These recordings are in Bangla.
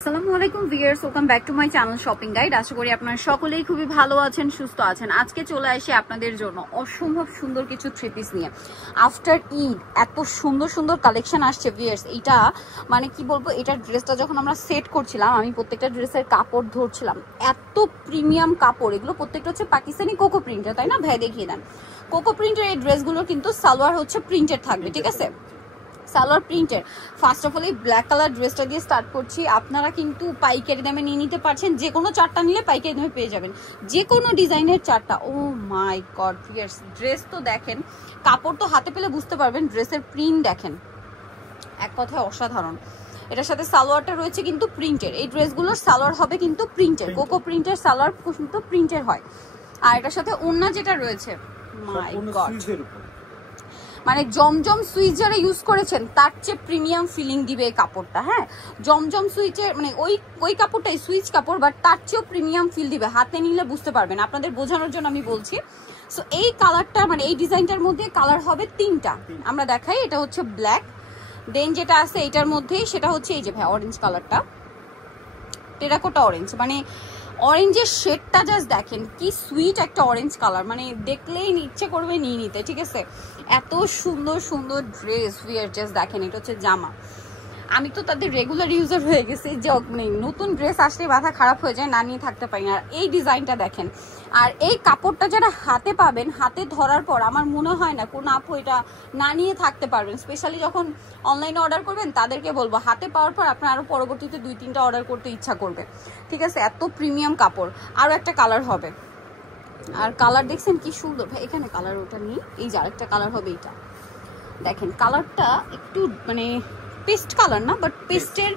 আসসালামু আলাইকুম viewers, welcome back to my channel shopping guide. আশা করি আপনারা সকলেই খুবই ভালো আছেন, সুস্থ আছেন। আজকে চলে আসি আপনাদের জন্য অসম্ভব সুন্দর কিছু থ্রি পিস নিয়ে। আফটার ঈদ এত সুন্দর সুন্দর কালেকশন আসছে ভিউয়ার্স। এটা মানে কি বলবো, এটার ড্রেসটা যখন আমরা সেট করছিলাম, আমি প্রত্যেকটা ড্রেসের কাপড় ধরছিলাম, এত প্রিমিয়াম কাপড়। এগুলো প্রত্যেকটা হচ্ছে পাকিস্তানি কোকো প্রিন্টের, তাই না ভাই? দেখিয়ে দেন। কোকো প্রিন্টের এই ড্রেসগুলো কিন্তু সালোয়ার হচ্ছে প্রিন্টেড থাকবে, ঠিক আছে? সালোয়ার প্রিন্টের। ফার্স্ট অফ অল এই ব্ল্যাক কালার ড্রেসটা দিয়ে স্টার্ট করছি। আপনারা কিন্তু পাইকারি দামে নিয়ে নিতে পারছেন, যে কোনো চারটা নিলে পাইকারি দামে পেয়ে যাবেন, যে কোনো ডিজাইনের চারটা। ও মাই গড ভিউয়ার্স, ড্রেস তো দেখেন, কাপড় তো হাতে পেলে বুঝতে পারবেন, ড্রেসের প্রিন্ট দেখেন, এক কথায় অসাধারণ। এটার সাথে সালোয়ারটা রয়েছে কিন্তু প্রিন্টের। এই ড্রেসগুলোর সালোয়ার হবে কিন্তু প্রিন্টের, কোকো প্রিন্টের সালোয়ার কিন্তু প্রিন্টের হয়। আর এটার সাথে ওড়না যেটা রয়েছে, মাই গড, মানে জমজম সুইচ যারা ইউজ করেছেন তার চেয়ে প্রিমিয়াম ফিলিং দিবে এই কাপড়টা। হ্যাঁ, জমজম সুইচের মানে ওই কাপড়টাই সুইচ কাপড়, বাট তার চেয়েও প্রিমিয়াম ফিল দিবে, হাতে নিলে বুঝতে পারবেন। আপনাদের বোঝানোর জন্য আমি বলছি। সো এই কালারটা মানে এই ডিজাইনটার মধ্যে কালার হবে তিনটা, আমরা দেখাই। এটা হচ্ছে ব্ল্যাক, দেন যেটা আছে এটার মধ্যেই সেটা হচ্ছে এই যে ভাই অরেঞ্জ কালারটা, টেরাকোটা অরেঞ্জ। মানে অরেঞ্জের শেডটা জাস্ট দেখেন কি সুইট একটা অরেঞ্জ কালার, মানে দেখলেই ইচ্ছে করবে নিয়ে নিতে, ঠিক আছে? এত সুন্দর সুন্দর ড্রেস ভিয়ার, জাস্ট দেখেন। এটা হচ্ছে জামা। আমি তো তাদের রেগুলার ইউজার হয়ে গেছি, যে নতুন ড্রেস আসলে মাথা খারাপ হয়ে যায়, না নিয়ে থাকতে পারি না। আর এই ডিজাইনটা দেখেন, আর এই কাপড়টা যারা হাতে পাবেন, হাতে ধরার পর আমার মনে হয় না কোনো আপু এটা না নিয়ে থাকতে পারবেন। স্পেশালি যখন অনলাইনে অর্ডার করবেন, তাদেরকে বলবো হাতে পাওয়ার পর আপনার আরও পরবর্তীতে 2-3টা অর্ডার করতে ইচ্ছা করবে, ঠিক আছে? এত প্রিমিয়াম কাপড়। আরও একটা কালার হবে, আর কালার দেখছেন কি সুন্দর ভাই। এখানে কালার ওটা নিয়ে এই যে আরেকটা কালার হবে, এইটা দেখেন। কালারটা একটু মানে পেস্ট কালার না, বাট পেস্টের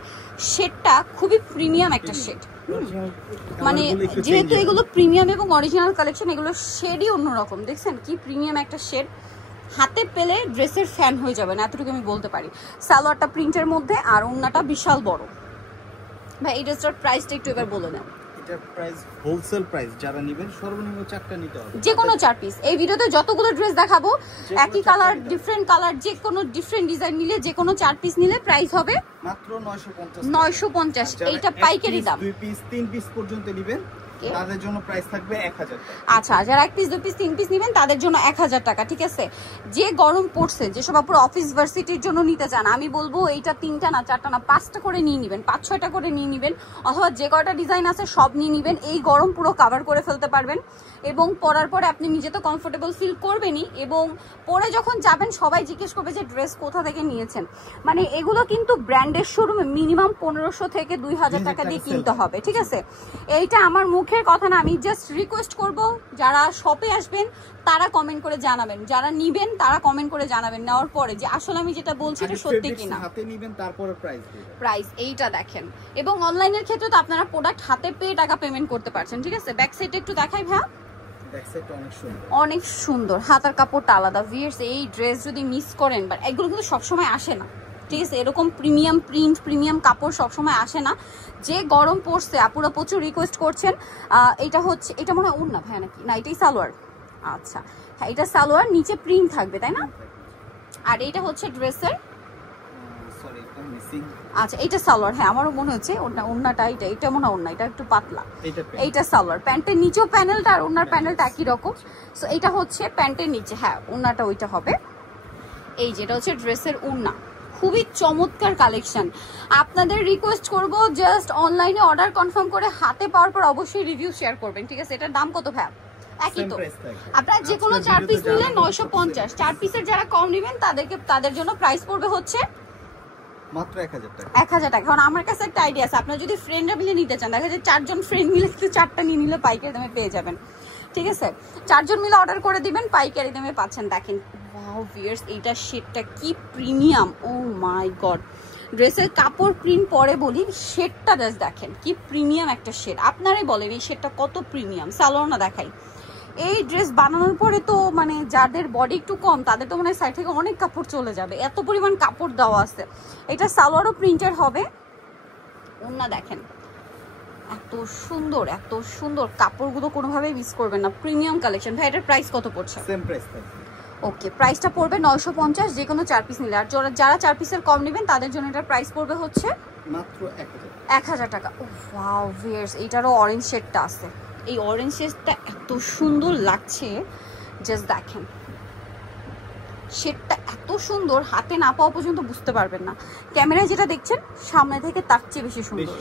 শেডটা খুবই প্রিমিয়াম একটা শেড। মানে যেহেতু এগুলো প্রিমিয়াম এবং অরিজিনাল কালেকশন, এগুলো শেডই অন্যরকম। দেখছেন কি প্রিমিয়াম একটা শেড, হাতে পেলে ড্রেসের ফ্যান হয়ে যাবেন, এতটুকু আমি বলতে পারি। সালোয়ারটা প্রিন্টের মধ্যে, আর ওড়নাটা বিশাল বড়। ভাই এই ড্রেসটার প্রাইসটা একটু এবার বলে দেন। এটার প্রাইস হোলসেল প্রাইস, যারা নেবেন সর্বনিম্ন 4টা নিতে হবে, যে কোনো 4 পিস। এই ভিডিওতে যতগুলো ড্রেস দেখাবো একই কালার ডিফারেন্ট কালার, যে কোনো ডিফারেন্ট ডিজাইন নিলে, যে কোনো 4 পিস নিলে প্রাইস হবে মাত্র 950 950। এইটা পাইকারি দাম। 2 পিস 3 পিস পর্যন্ত নেবেন তাদের জন্য প্রাইস থাকবে 1000 টাকা। আচ্ছা, যারা 1 পিস 2 পিস 3 পিস নেবেন তাদের জন্য 1000 টাকা, ঠিক আছে? যে গরম পড়ছে, যেসব আপুর অফিস ভার্সিটির জন্য নিতে চান, আমি বলবো এইটা 3টা না 4টা না 5টা করে নিয়ে নেবেন, 5-6টা করে নিয়ে নেবেন, অথবা যে কয়টা ডিজাইন আছে সব নিয়ে নেবেন। এই গরম পুরো কভার করে ফেলতে পারবেন, এবং পরার পরে আপনি নিজে তো কমফোর্টেবল ফিল করবেনই, এবং পরে যখন যাবেন সবাই জিজ্ঞেস করবে যে ড্রেস কোথা থেকে নিয়েছেন। মানে এগুলো কিন্তু ব্র্যান্ডের শোরুমে মিনিমাম 1500 থেকে 2000 টাকা দিয়ে কিনতে হবে, ঠিক আছে? এইটা আমার মুখের কথা না, আমি জাস্ট রিকোয়েস্ট করব যারা শপে আসবেন তারা কমেন্ট করে জানাবেন, যারা নিবেন তারা কমেন্ট করে জানাবেন নেওয়ার পরে যে আসলে আমি যেটা বলছি এটা সত্যি কিনা। হাতে নেবেন তারপরে প্রাইস দিবেন। প্রাইস এইটা দেখেন, এবং অনলাইনের ক্ষেত্রে তো আপনারা প্রোডাক্ট হাতে পেয়ে টাকা পেমেন্ট করতে পারছেন, ঠিক আছে? ব্যাক সাইডটা একটু দেখাই ভাই। ব্যাক সাইডটা অনেক সুন্দর, অনেক সুন্দর। হাতার কাপড়টা আলাদা ভিউয়ার্স। এই ড্রেস যদি মিস করেন, বাট এগুলো কিন্তু সবসময় আসে না, ঠিক আছে? এরকম প্রিমিয়াম প্রিন্ট প্রিমিয়াম কাপড় সবসময় আসে না। যে গরম পড়ছে, আপুরা প্রচুর রিকোয়েস্ট করছেন। এটা হচ্ছে, এটা মনে হয় ওড়না ভাই নাকি না, এটাই সালোয়ার। আচ্ছা হ্যাঁ, এটা সালোয়ার, নিচে প্রিন্ট থাকবে, তাই না? আর এইটা হচ্ছে ড্রেসের, আচ্ছা এটা সালোয়ার। হ্যাঁ, আমারও মনে হচ্ছে ওড়নাটা এটা মনে হয় ওড়না, এটা একটু পাতলা। এইটা সালোয়ার, প্যান্টের নিচেও প্যানেলটা আর ওড়নার প্যানেলটা একই রকম। সো এটা হচ্ছে প্যান্টের নিচে, হ্যাঁ ওড়নাটা ওইটা হবে। এই যেটা হচ্ছে ড্রেসের ওড়না, খুবই চমৎকার কালেকশন। আপনাদের রিকোয়েস্ট করব জাস্ট অনলাইনে অর্ডার কনফার্ম করে হাতে পাওয়ার পর অবশ্যই রিভিউ শেয়ার করবেন, ঠিক আছে? এটার দাম কত ভাই? একই তো। আপনারা যে কোনো 4 পিস নিলে 950। 4 পিসের যারা কম নেবেন তাদের জন্য প্রাইস পড়বে হচ্ছে মাত্র 1000 টাকা। 1000 টাকা। কারণ আমার কাছে একটা আইডিয়া আছে, আপনারা যদি ফ্রেন্ডরা মিলে নিতে চান, দেখা যায় 4 জন ফ্রেন্ড মিলে কিন্তু 4টা নিয়ে নিলে পাইকারি দামে পেয়ে যাবেন, ঠিক আছে? 4 জন মিলে অর্ডার করে দিবেন, পাইকারি দামে পাচ্ছেন। দেখেন ওয়াও ভিউয়ার্স, এইটা শেডটা কি প্রিমিয়াম, ও মাই গড। ড্রেসের কাপড় প্রিন্ট পরে বলি, শেডটা জাস্ট দেখেন কি প্রিমিয়াম একটা শেড। আপনারাই বলেন এই শেডটা কত প্রিমিয়াম। সালোয়ার না দেখাই। এই ড্রেস বানানোর পরে তো মানে যাদের বডি একটু কম তাদের তো মানে সাইড থেকে অনেক কাপড় চলে যাবে, এত পরিমাণ কাপড় দেওয়া আছে। এটা সালোয়ারও প্রিন্টের হবে। ওড়না দেখেন এত সুন্দর, এত সুন্দর কাপড়গুলো কোনোভাবেই মিস করবেন না। Premium collection. ভাই এটার প্রাইস কত পড়ছে? সেম প্রাইস থাকবে। ওকে, প্রাইসটা পড়বে 950 যে কোনো 4 পিস নিলে। আর যারা 4 পিসের কম নেবেন তাদের জন্য এটার প্রাইস পড়বে হচ্ছে মাত্র 1000 টাকা। ওয়াও ভিউয়ার্স, এটারও অরেঞ্জ শেডটা আছে। এই অরেঞ্জ শেডটা এত সুন্দর লাগছে, জাস্ট দেখেন শেডটা এত সুন্দর, হাতে না পাওয়া পর্যন্ত বুঝতে পারবেন না। ক্যামেরায় যেটা দেখছেন সামনে থেকে তার চেয়ে বেশি সুন্দর।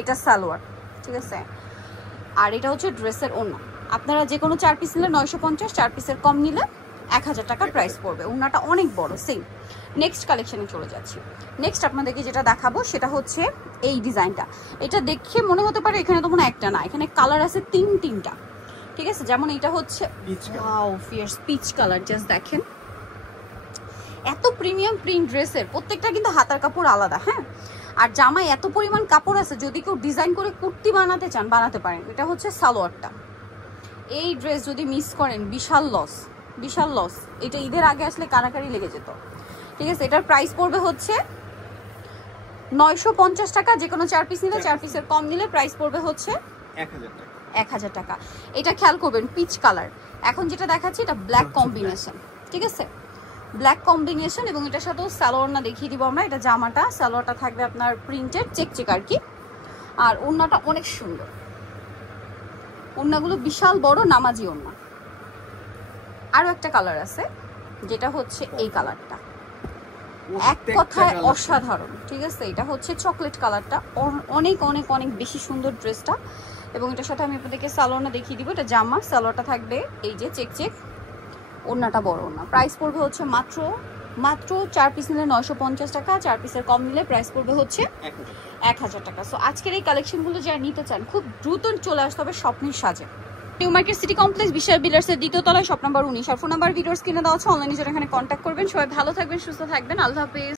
এটা সালোয়ার, ঠিক আছে। আর এটা হচ্ছে ড্রেসের ওড়না। আপনারা যে কোনো 4 পিস নিলে 950, 4 পিসের কম নিলে 1000 টাকা প্রাইস পড়বে। ওড়নাটা অনেক বড়। সেম নেক্সট কালেকশনে চলে যাচ্ছি। নেক্সট আপনাদেরকে যেটা দেখাবো সেটা হচ্ছে এই ডিজাইনটা। এটা দেখে মনে হতে পারে এখানে তো মনে একটা না, এখানে কালার আছে তিনটা, ঠিক আছে। যেমন এটা হচ্ছে wow fierce peach colour, just দেখেন এত প্রিমিয়াম প্রিন্ট ড্রেসের প্রত্যেকটা কিন্তু হাতার কাপড় আলাদা, হ্যাঁ। আর জামায় এত পরিমাণ কাপড় আছে, যদি কেউ ডিজাইন করে কুর্তি বানাতে চান বানাতে পারেন। এটা হচ্ছে সালোয়ারটা। এই ড্রেস যদি মিস করেন বিশাল লস, বিশাল লস। এটা ঈদের আগে আসলে কারাকারি লেগে যেত, ঠিক আছে। এটার প্রাইস পড়বে হচ্ছে 950 টাকা। যে কোনো 4 পিস নিলে, 4 পিসের কম নিলে প্রাইস পড়বে হচ্ছে 1000 টাকা। এটা খেয়াল করবেন পিচ কালার। এখন যেটা দেখাচ্ছি এটা ব্ল্যাক কম্বিনেশন, ঠিক আছে, ব্ল্যাক কম্বিনেশন। এবং এটার সাথেও সালোয়ারটা দেখিয়ে দিব আমরা। এটা জামাটা, সালোয়ারটা থাকবে আপনার প্রিন্টেড চেক আর কি। আর ওড়নাটা অনেক সুন্দর, ওড়নাগুলো বিশাল বড় নামাজি ওড়না। আরো একটা কালার আছে যেটা হচ্ছে এই কালারটা, এক কথায় অসাধারণ, ঠিক আছে। এটা হচ্ছে চকলেট কালারটা, অনেক অনেক অনেক বেশি সুন্দর ড্রেসটা। এবং এটার সাথে আমি আপনাদেরকে সালোয়ারটা দেখিয়ে দিব। এটা জামা, সালোয়ারটা থাকবে এই যে চেক, ওড়নাটা বড় ওড়না। প্রাইস পড়বে হচ্ছে মাত্র 4 পিস নিলে 950 টাকা, 4 পিসের কম নিলে প্রাইস পড়বে হচ্ছে 1000 টাকা। সো আজকের এই কালেকশনগুলো যারা নিতে চান খুব দ্রুত চলে আসতে হবে স্বপ্নের সাজে, নিউ মার্কেট সিটি কমপ্লেক্স, বিশাল বিল্ডার্সের 2য় তলায়, শপ নাম্বার 19। আর ফোন নাম্বার ভিডিওস কিনে দেওয়া আছে, অনলাইনে যারা এখানে কন্ট্যাক্ট করবেন। সবাই ভালো থাকবেন, সুস্থ থাকবেন, আল্লাহ হাফেজ।